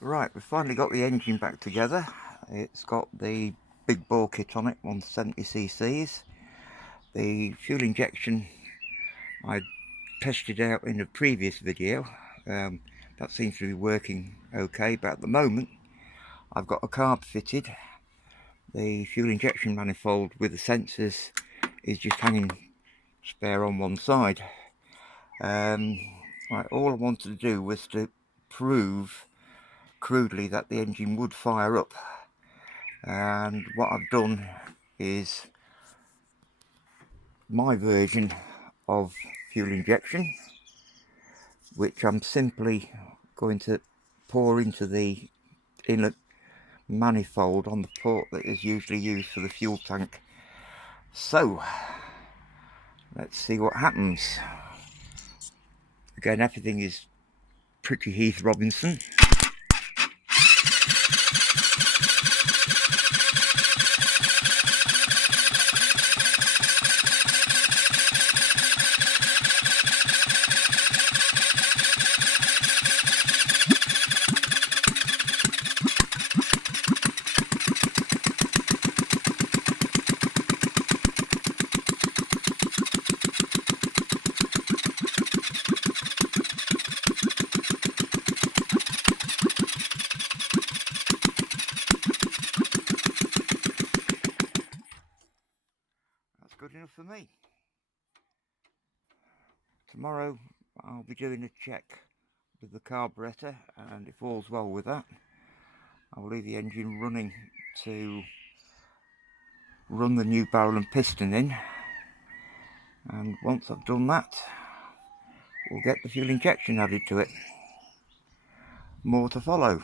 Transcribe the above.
Right, we've finally got the engine back together. It's got the big bore kit on it, 170cc. The fuel injection I tested out in a previous video. That seems to be working okay, but at the moment I've got a carb fitted. The fuel injection manifold with the sensors is just hanging spare on one side. Right, all I wanted to do was to prove crudely that the engine would fire up, and what I've done is my version of fuel injection, which I'm simply going to pour into the inlet manifold on the port that is usually used for the fuel tank. So let's see what happens. Again, everything is pretty Heath Robinson. That's good enough for me. Tomorrow I'll be doing a check with the carburetor, and if all's well with that, I'll leave the engine running to run the new barrel and piston in, and once I've done that, we'll get the fuel injection added to it. More to follow.